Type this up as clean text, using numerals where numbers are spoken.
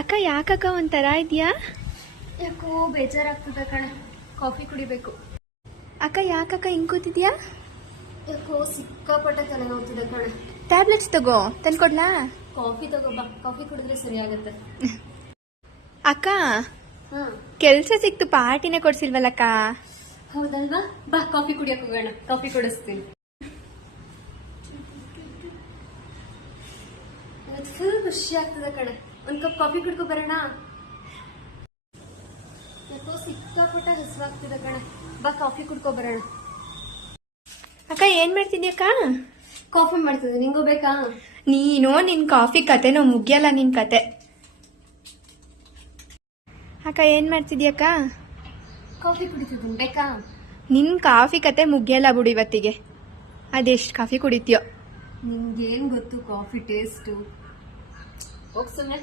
ಅಕ್ಕ ಯಾಕಕ್ಕ ಒಂಥರ ಇದೆಯಾ? ಯಾಕೋ ಬೇಜಾರಾಗ್ತದೆ ಕಣೆ, ಕಾಫಿ ಕುಡಿಬೇಕು. ಅಕ್ಕ ಯಾಕಕ್ಕ ಹಿಂಗ್ ಕೂತಿದ್ಯಾ? ಯಾಕೋ ಸಿಕ್ಕಾಪಟ್ಟೆ ತಲೆನೋವ್ತಿದೆ ಕಣೆ. ಟ್ಯಾಬ್ಲೆಟ್ಸ್ ತಗೋ, ತಂದ್ಕೊಡ್ಲಾ? ಕಾಫಿ ತಗೋಬಾ, ಕಾಫಿ ಕುಡಿದ್ರೆ ಸರಿ ಆಗತ್ತೆ. ಅಕ್ಕ ಕೆಲ್ಸ ಸಿಕ್ತು, ಪಾರ್ಟಿನೇ ಕೊಡ್ಸಿಲ್ವಲ್ಲಕ್ಕ? ಹೌದಲ್ವಾ, ಬಾ ಕಾಫಿ ಕುಡಿಯಕ್ ಹೋಗೋಣ, ಕಾಫಿ ಕೊಡಿಸ್ತೀನಿ. ಇವತ್ತು ಫುಲ್ ಖುಷಿ ಆಗ್ತದೆ ಕಣೆ, ಒಂದ್ ಕಪ್ ಕಾಫಿ ಕುಡ್ಕೊ ಬರೋಣ. ಯಾಕೋ ಸಿಕ್ಕಾಪಟ್ಟೆ ಹಸುವಾಗ್ತಿದೆ ಕಣೆ, ಬಾ ಕಾಫಿ ಕುಡ್ಕೊ ಬರೋಣ. ಅಕ್ಕ ಏನ್ ಮಾಡ್ತಿದ್ಯಕ್ಕ? ಕಾಫಿ ಮಾಡ್ತಿದ್ದೆ, ನಿಂಗೂ ಬೇಕಾ? ನೀನೋ ನಿನ್ ಕಾಫಿ ಕತೆನೋ ಮುಗಿಯಲ್ಲ ನಿನ್ ಕತೆ. ಅಕ್ಕ ಏನ್ ಮಾಡ್ತಿದ್ಯಕ್ಕ? ಕಾಫಿ ಕುಡಿತಿದ್ದೀನಿ, ಬೇಕಾ? ನಿನ್ ಕಾಫಿ ಕತೆ ಮುಗಿಯಲ್ಲ ಬಿಡು ಇವತ್ತಿಗೆ. ಅದೆಷ್ಟ್ ಕಾಫಿ ಕುಡಿತೀಯೋ. ನಿಂಗೇನ್ ಗೊತ್ತು ಕಾಫಿ ಟೇಸ್ಟು? ಹೋಗ್ ಸುಮ್ಮನೆ.